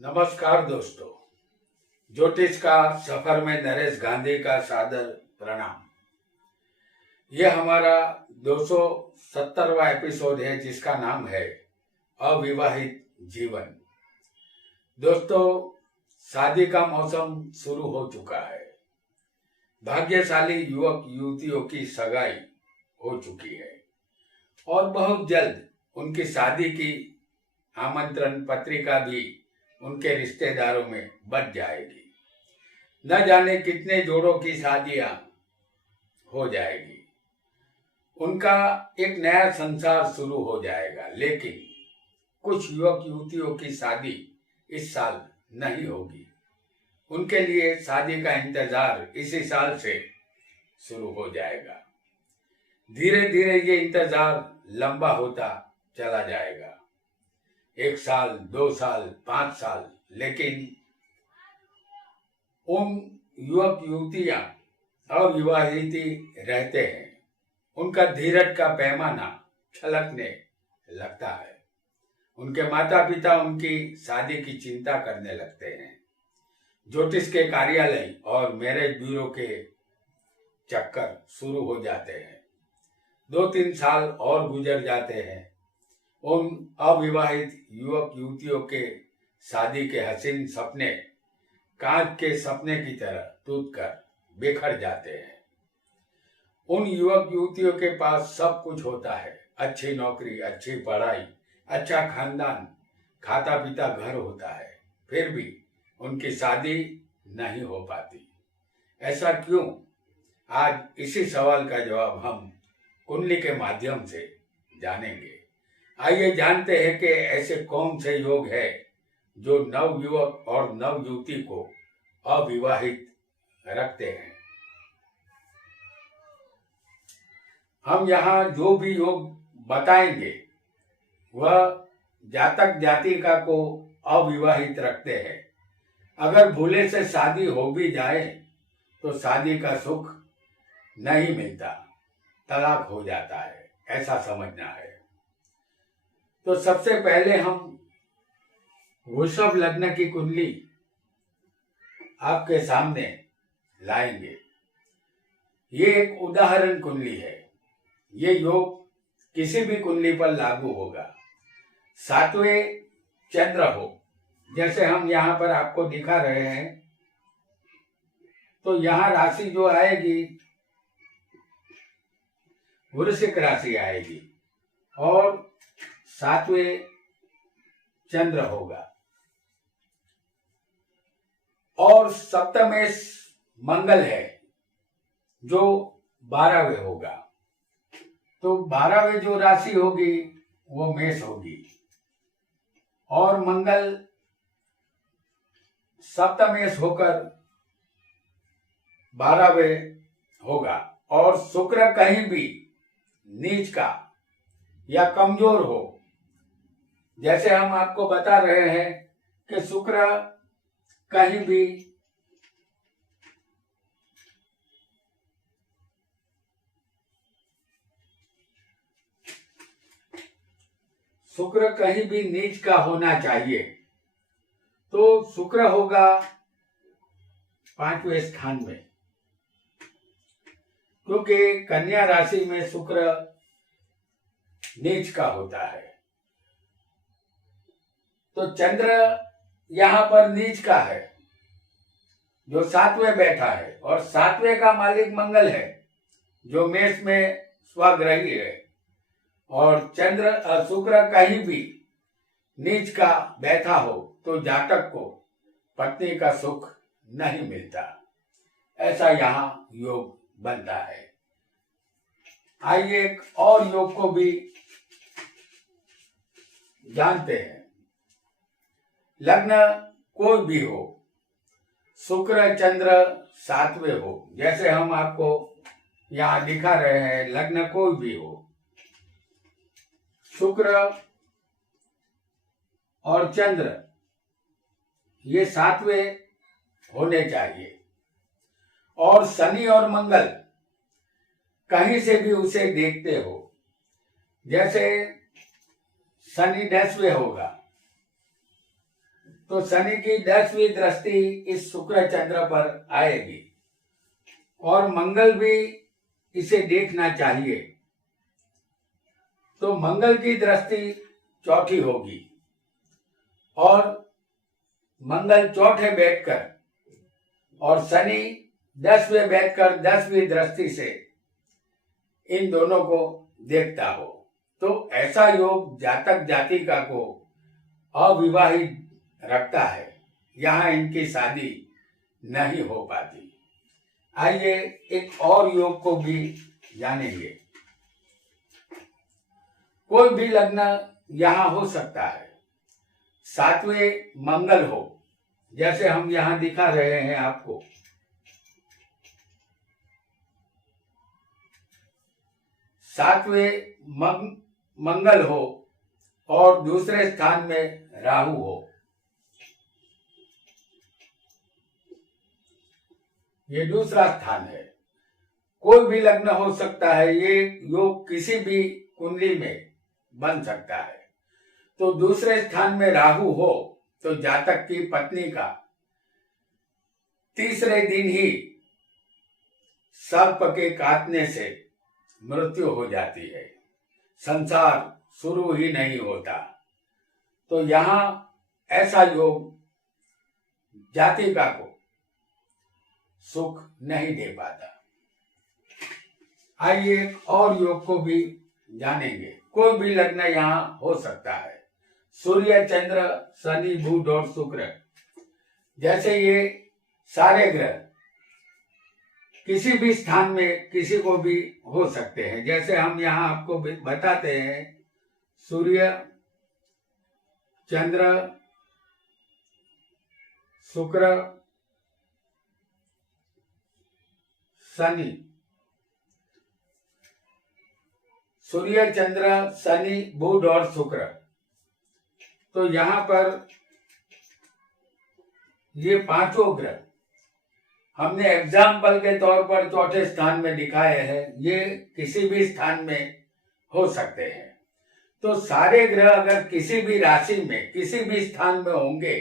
नमस्कार दोस्तों। ज्योतिष का सफर में नरेश गांधी का सादर प्रणाम। यह हमारा 270वां एपिसोड है जिसका नाम है अविवाहित जीवन। दोस्तों, शादी का मौसम शुरू हो चुका है। भाग्यशाली युवक युवतियों की सगाई हो चुकी है और बहुत जल्द उनकी शादी की आमंत्रण पत्रिका भी उनके रिश्तेदारों में बच जाएगी। न जाने कितने जोड़ों की शादियां हो जाएगी। उनका एक नया संसार शुरू हो जाएगा। लेकिन कुछ युवक युवतियों की शादी इस साल नहीं होगी। उनके लिए शादी का इंतजार इसी साल से शुरू हो जाएगा। धीरे धीरे ये इंतजार लंबा होता चला जाएगा। 1 साल, 2 साल, 5 साल, लेकिन उन युवक युवतियां अविवाहित रहते हैं। उनका धीरज का पैमाना छलकने लगता है। उनके माता पिता उनकी शादी की चिंता करने लगते हैं। ज्योतिष के कार्यालय और मैरिज ब्यूरो के चक्कर शुरू हो जाते हैं। 2-3 साल और गुजर जाते हैं। उन अविवाहित युवक युवतियों के शादी के हसीन सपने कांच के सपने की तरह टूट कर बिखर जाते हैं। उन युवक युवतियों के पास सब कुछ होता है। अच्छी नौकरी, अच्छी पढ़ाई, अच्छा खानदान, खाता पीता घर होता है। फिर भी उनकी शादी नहीं हो पाती। ऐसा क्यों? आज इसी सवाल का जवाब हम कुंडली के माध्यम से जानेंगे। आइए जानते हैं कि ऐसे कौन से योग है जो नव युवक और नव युवती को अविवाहित रखते हैं। हम यहाँ जो भी योग बताएंगे वह जातक जातिका को अविवाहित रखते हैं। अगर भूले से शादी हो भी जाए तो शादी का सुख नहीं मिलता, तलाक हो जाता है, ऐसा समझना है। तो सबसे पहले हम वृषभ लग्न की कुंडली आपके सामने लाएंगे। ये एक उदाहरण कुंडली है। ये योग किसी भी कुंडली पर लागू होगा। 7वें चंद्र हो, जैसे हम यहाँ पर आपको दिखा रहे हैं, तो यहाँ राशि जो आएगी वृश्चिक राशि आएगी और 7वें चंद्र होगा और सप्तमेश मंगल है जो 12वें होगा। तो 12वें जो राशि होगी वो मेष होगी और मंगल सप्तमेश होकर 12वें होगा और शुक्र कहीं भी नीच का या कमजोर हो। जैसे हम आपको बता रहे हैं कि शुक्र कहीं भी नीच का होना चाहिए। तो शुक्र होगा 5वें स्थान में, क्योंकि कन्या राशि में शुक्र नीच का होता है। तो चंद्र यहाँ पर नीच का है जो 7वें बैठा है और 7वें का मालिक मंगल है जो मेष में स्वग्रही है। और शुक्र कहीं भी नीच का बैठा हो तो जातक को पत्नी का सुख नहीं मिलता। ऐसा यहाँ योग बनता है। आइए एक और योग को भी जानते हैं। लग्न कोई भी हो, शुक्र चंद्र 7वें हो, जैसे हम आपको यहाँ दिखा रहे हैं, लग्न कोई भी हो, शुक्र और चंद्र ये 7वें होने चाहिए। और शनि और मंगल कहीं से भी उसे देखते हो, जैसे शनि 10वें होगा तो शनि की 10वीं दृष्टि इस शुक्र चंद्र पर आएगी और मंगल भी इसे देखना चाहिए। तो मंगल की दृष्टि चौथी होगी और मंगल चौथे बैठकर और शनि 10वें बैठकर 10वीं दृष्टि से इन दोनों को देखता हो, तो ऐसा योग जातक जातिका को अविवाहित रखता है। यहाँ इनकी शादी नहीं हो पाती। आइए एक और योग को भी जानेंगे। कोई भी लग्न यहाँ हो सकता है। 7वें मंगल हो, जैसे हम यहाँ दिखा रहे हैं आपको। 7वें मंगल हो और दूसरे स्थान में राहु हो। ये दूसरा स्थान है। कोई भी लग्न हो सकता है। ये योग किसी भी कुंडली में बन सकता है। तो दूसरे स्थान में राहु हो तो जातक की पत्नी का तीसरे दिन ही सर्प के काटने से मृत्यु हो जाती है। संसार शुरू ही नहीं होता। तो यहाँ ऐसा योग जातिका को सुख नहीं दे पाता। आइए एक और योग को भी जानेंगे। कोई भी लग्न यहाँ हो सकता है। सूर्य, चंद्र, शनि, बुध और शुक्र जैसे ये सारे ग्रह किसी भी स्थान में किसी को भी हो सकते हैं। जैसे हम यहाँ आपको बताते हैं, सूर्य, चंद्र, शुक्र, शनि। सूर्य, चंद्र, शनि, बुध और शुक्र। तो यहाँ पर ये पांचों ग्रह हमने एग्जाम्पल के तौर पर चौथे स्थान में दिखाए हैं। ये किसी भी स्थान में हो सकते हैं। तो सारे ग्रह अगर किसी भी राशि में किसी भी स्थान में होंगे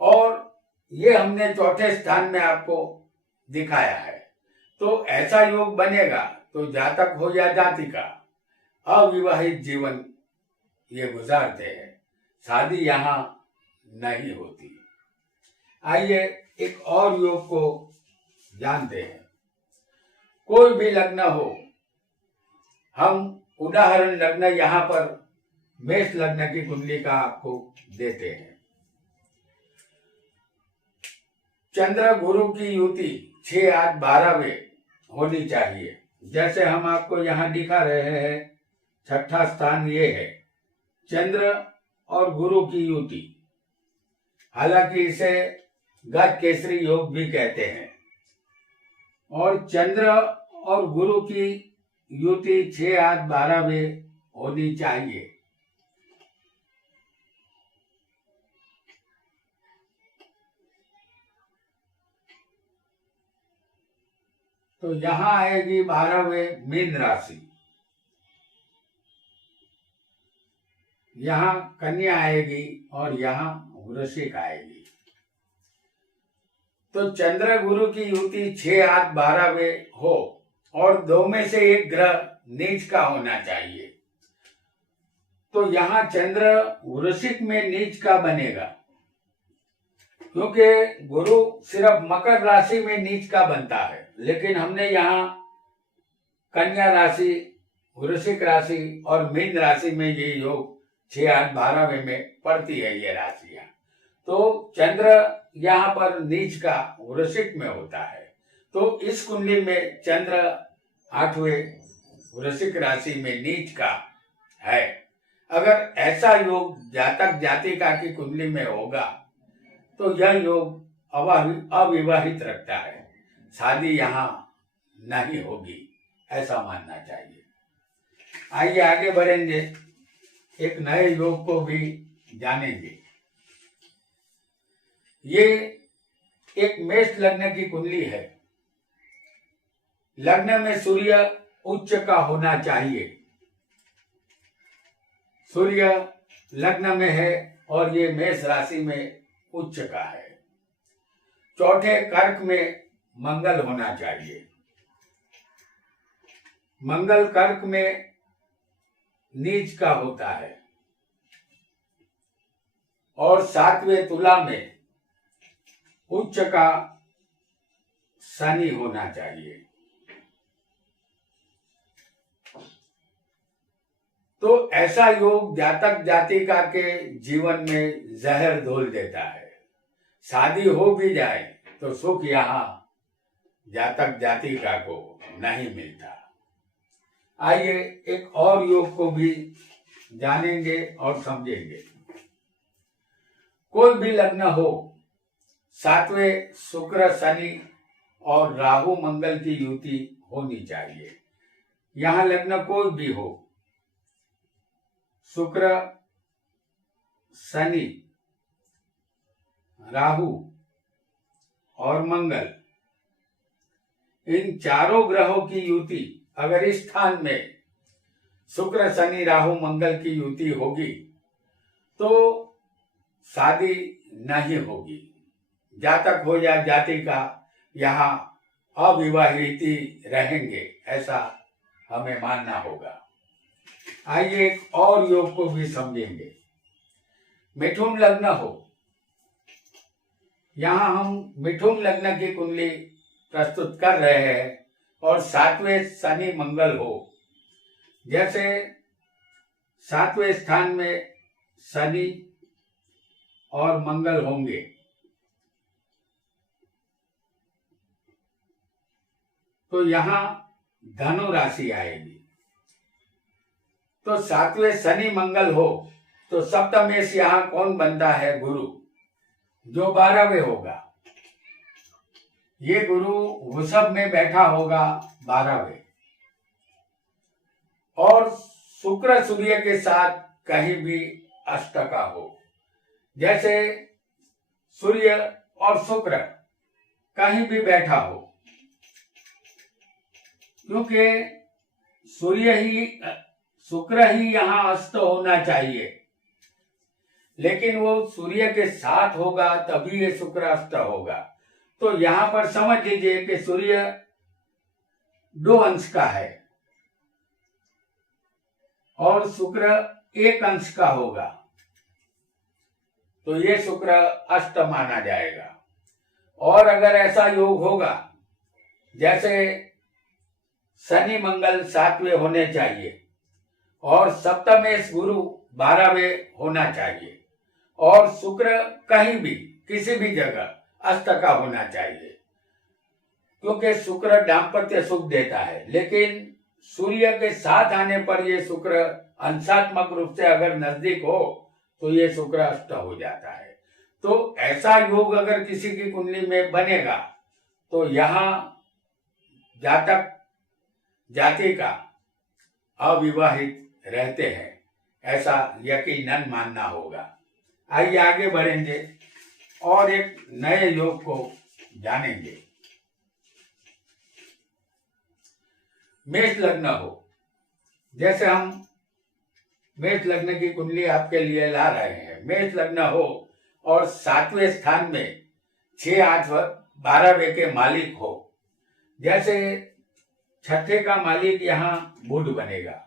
और ये हमने चौथे स्थान में आपको दिखाया है, तो ऐसा योग बनेगा। तो जातक हो या जातिका अविवाहित जीवन ये गुजारते हैं। शादी यहाँ नहीं होती। आइए एक और योग को जानते हैं। कोई भी लग्न हो, हम उदाहरण लग्न यहाँ पर मेष लग्न की कुंडली का आपको देते हैं। चंद्र गुरु की युति 6, 8, 12वें होनी चाहिए। जैसे हम आपको यहाँ दिखा रहे हैं, छठा स्थान ये है, चंद्र और गुरु की युति। हालांकि इसे गज केसरी योग भी कहते हैं। और चंद्र और गुरु की युति 6, 8, 12वें होनी चाहिए। तो यहाँ आएगी 12वें मीन राशि, यहाँ कन्या आएगी और यहाँ वृश्चिक आएगी। तो चंद्र गुरु की युति 6, 8, 12वें हो और दो में से एक ग्रह नीच का होना चाहिए। तो यहाँ चंद्र वृश्चिक में नीच का बनेगा, क्योंकि गुरु सिर्फ मकर राशि में नीच का बनता है। लेकिन हमने यहाँ कन्या राशि, वृश्चिक राशि और मीन राशि में ये योग 6, 8, 12वें में पड़ती है ये राशियां। तो चंद्र यहाँ पर नीच का वृश्चिक में होता है। तो इस कुंडली में चंद्र 8वें वृश्चिक राशि में नीच का है। अगर ऐसा योग जातक जातिका की कुंडली में होगा तो यह योग अविवाहित रखता है। शादी यहाँ नहीं होगी, ऐसा मानना चाहिए। आइए आगे बढ़ेंगे, एक नए योग को भी जानेंगे। ये एक मेष लग्न की कुंडली है। लग्न में सूर्य उच्च का होना चाहिए। सूर्य लग्न में है और ये मेष राशि में उच्च का है। चौथे कर्क में मंगल होना चाहिए। मंगल कर्क में नीच का होता है। और सातवें तुला में उच्च का शनि होना चाहिए। तो ऐसा योग जातक जातिका के जीवन में जहर घोल देता है। शादी हो भी जाए तो सुख यहाँ जातक जातिका को नहीं मिलता। आइए एक और योग को भी जानेंगे और समझेंगे। कोई भी लग्न हो, सातवें शुक्र शनि और राहु मंगल की युति होनी चाहिए। यहाँ लग्न कोई भी हो, शुक्र शनि राहु और मंगल, इन चारों ग्रहों की युति अगर इस स्थान में शुक्र शनि राहु मंगल की युति होगी तो शादी नहीं होगी। जातक हो या जातिका यहाँ अविवाहित रहेंगे, ऐसा हमें मानना होगा। आइए एक और योग को भी समझेंगे। मिथुन लग्न हो, यहाँ हम मिथुन लग्न की कुंडली प्रस्तुत कर रहे हैं और सातवें शनि मंगल हो। जैसे सातवें स्थान में शनि और मंगल होंगे तो यहाँ धनु राशि आएगी। तो सातवें शनि मंगल हो तो सप्तमेश यहाँ कौन बनता है? गुरु, जो 12वें होगा। ये गुरु वृषभ में बैठा होगा 12वें, और शुक्र सूर्य के साथ कहीं भी अष्टका हो। जैसे सूर्य और शुक्र कहीं भी बैठा हो, क्योंकि शुक्र ही यहाँ अस्त होना चाहिए, लेकिन वो सूर्य के साथ होगा तभी ये शुक्र अस्त होगा। तो यहाँ पर समझ लीजिए कि सूर्य 2 अंश का है और शुक्र 1 अंश का होगा, तो ये शुक्र अष्ट माना जाएगा। और अगर ऐसा योग होगा जैसे शनि मंगल 7वें होने चाहिए और सप्तमेश गुरु 12वें होना चाहिए और शुक्र कहीं भी किसी भी जगह अष्ट का होना चाहिए, क्योंकि शुक्र दाम्पत्य सुख देता है। लेकिन सूर्य के साथ आने पर ये शुक्र अंशात्मक रूप से अगर नजदीक हो तो ये शुक्र अष्ट हो जाता है। तो ऐसा योग अगर किसी की कुंडली में बनेगा तो यहाँ जातक जातिका अविवाहित रहते हैं, ऐसा यकीनन मानना होगा। आइए आगे बढ़ेंगे और एक नए योग को जानेंगे। मेष लग्न हो, जैसे हम मेष लग्न की कुंडली आपके लिए ला रहे हैं। मेष लग्न हो और 7वें स्थान में 6, 8, 12वें के मालिक हो। जैसे छठे का मालिक यहाँ बुध बनेगा,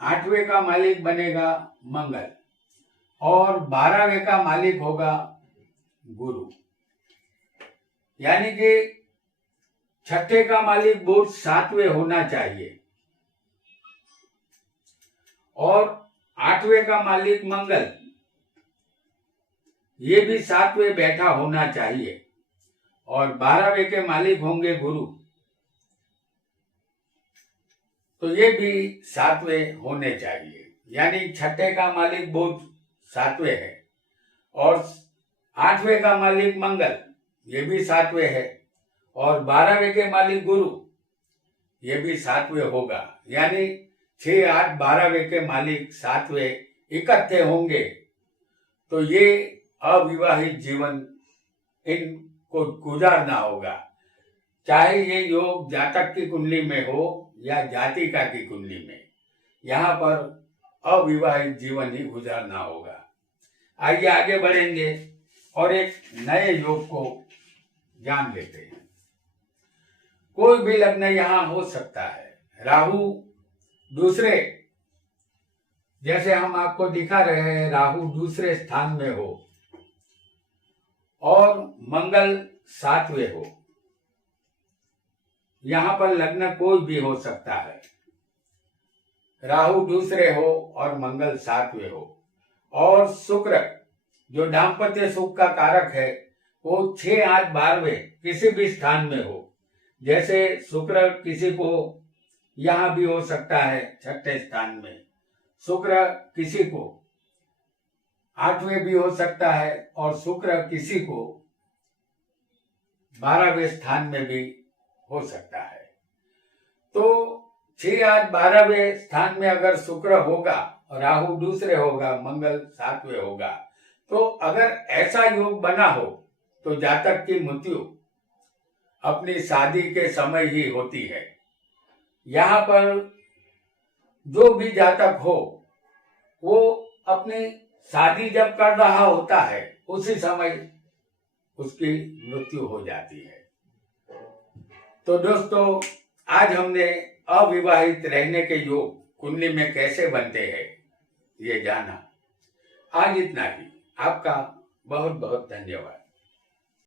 8वें का मालिक बनेगा मंगल और 12वें का मालिक होगा गुरु। यानी कि छठे का मालिक बुध 7वें होना चाहिए और 8वें का मालिक मंगल ये भी 7वें बैठा होना चाहिए और 12वें के मालिक होंगे गुरु, तो ये भी 7वें होने चाहिए। यानी छठे का मालिक बुध 7वें है और 8वें का मालिक मंगल ये भी 7वें है और 12वें के मालिक गुरु ये भी 7वें होगा। यानी 6, 8, 12वें के मालिक 7वें इकट्ठे होंगे तो ये अविवाहित जीवन इनको गुजारना होगा। चाहे ये योग जातक की कुंडली में हो या जातिका की कुंडली में, यहाँ पर अविवाहित जीवन ही गुजारना होगा। आइए आगे बढ़ेंगे और एक नए योग को जान लेते हैं। कोई भी लग्न यहाँ हो सकता है। राहु दूसरे, जैसे हम आपको दिखा रहे हैं, राहु दूसरे स्थान में हो और मंगल 7वें हो। यहाँ पर लग्न कोई भी हो सकता है। राहु दूसरे हो और मंगल 7वें हो, और शुक्र जो दाम्पत्य सुख का कारक है वो 6, 8, 12वें किसी भी स्थान में हो। जैसे शुक्र किसी को यहाँ भी हो सकता है 6ठे स्थान में, शुक्र किसी को 8वें भी हो सकता है, और शुक्र किसी को 12वें स्थान में भी हो सकता है। तो 6, 8, 12वें स्थान में अगर शुक्र होगा, राहु दूसरे होगा, मंगल 7वें होगा, तो अगर ऐसा योग बना हो तो जातक की मृत्यु अपनी शादी के समय ही होती है। यहाँ पर जो भी जातक हो वो अपनी शादी जब कर रहा होता है उसी समय उसकी मृत्यु हो जाती है। तो दोस्तों, आज हमने अविवाहित रहने के योग कुंडली में कैसे बनते हैं ये जाना। आज इतना ही। आपका बहुत बहुत धन्यवाद।